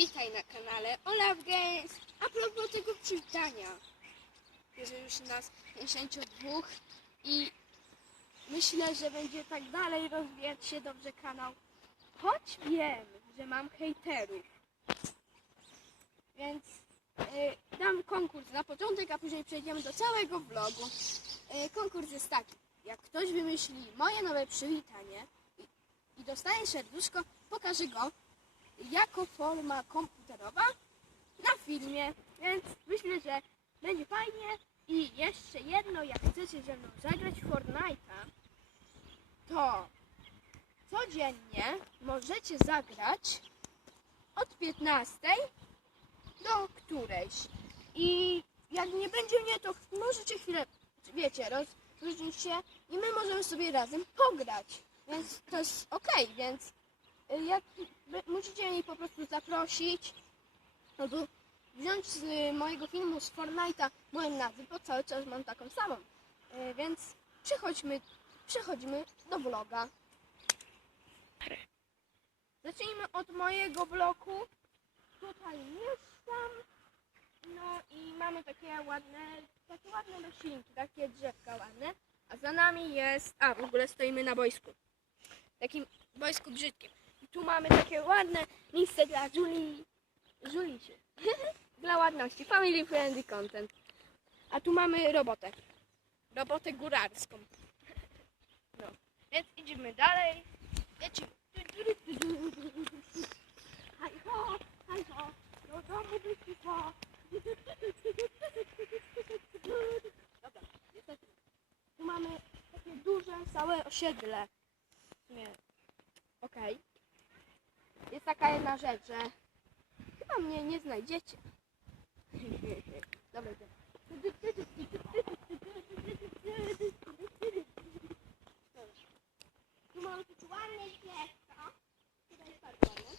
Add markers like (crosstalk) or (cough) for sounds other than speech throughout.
Witaj na kanale Olaf Games. A propos tego przywitania. Jest już nas 52 i myślę, że będzie tak dalej rozwijać się dobrze kanał. Choć wiem, że mam hejterów. Więc y, dam konkurs na początek, a później przejdziemy do całego vlogu. Y, konkurs jest taki. Jak ktoś wymyśli moje nowe przywitanie i, i dostanie serduszko, pokażę go jako forma komputerowa na filmie, więc myślę, że będzie fajnie. I jeszcze jedno, jak chcecie ze mną zagrać Fortnite'a, to codziennie możecie zagrać od 15 do którejś. I jak nie będzie mnie, to możecie chwilę, wiecie, rozluźnić się i my możemy sobie razem pograć. Więc to jest okej, więc jak wy- musicie mnie po prostu zaprosić, albo wziąć z y, mojego filmu z Fortnite'a moją nazwę, bo cały czas mam taką samą. Y, Więc przechodźmy, przechodzimy do vloga. Zacznijmy od mojego bloku. Tutaj mieszkam. No i mamy takie ładne, takie ładne roślinki, takie drzewka ładne. A za nami jest, a w ogóle stoimy na boisku. Takim boisku brzydkim. Tu mamy takie ładne miejsce dla Julii, Julisie. (laughs) dla ładności, family friendly content. A tu mamy robotę. Robotę górarską. (laughs) No, więc idziemy dalej. Lecimy. (laughs) Ho. Dobra. Tu mamy takie duże, całe osiedle. Nie. Okej. Jest taka rzecz, że chyba mnie nie znajdziecie. (laughs) Dobra. Dobra. Tu mamy takie ładne świecko. Tutaj jest bardzo ładne.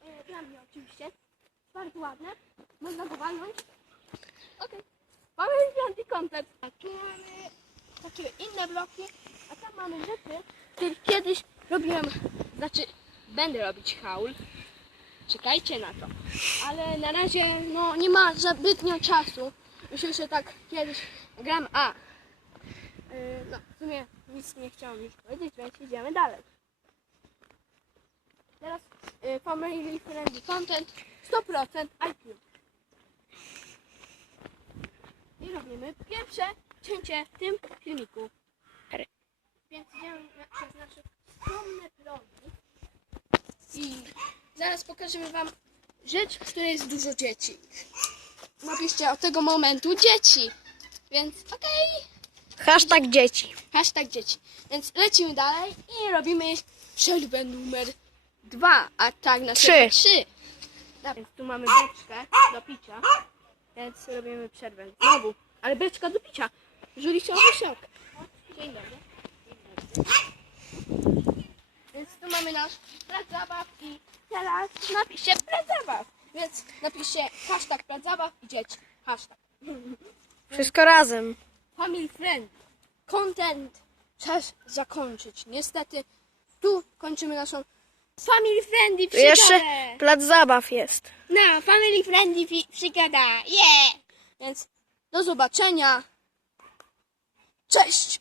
E, Dla mnie oczywiście. Bardzo ładne. Można go walnąć. Okej. Mamy piąty kontent. A tu mamy takie inne bloki, a tam mamy rzeczy, których kiedyś robiłem, znaczy będę robić haul. Czekajcie na to. Ale na razie no nie ma zbytnio czasu. Myślę, że tak kiedyś gram A. Yy, no w sumie nic nie chciałam już powiedzieć, więc idziemy dalej. Teraz yy, family friendly content 100% IQ. I robimy pierwsze cięcie w tym filmiku. Więc idziemy na- zaraz pokażemy wam rzecz, w której jest dużo dzieci. Napiszcie od tego momentu dzieci. Więc okej. Hashtag dzieci. Hashtag dzieci. Więc lecimy dalej i robimy przerwę numer dwa, a tak na Trzy. trzy. Dobra, Więc tu mamy beczkę do picia. Więc robimy przerwę. Znowu. Ale beczka do picia. Jeżeli. Dzień dobry. Dzień dobry. Więc tu mamy nasz plac zabaw i teraz napiszcie plac zabaw. Więc napiszcie hashtag plac zabaw i dzieci. Hashtag. Wszystko razem. Family friend. Content czas zakończyć. Niestety tu kończymy naszą family friendly przygodę. jeszcze plac zabaw jest. No, family friendly przygoda. Yeah! Więc do zobaczenia. Cześć!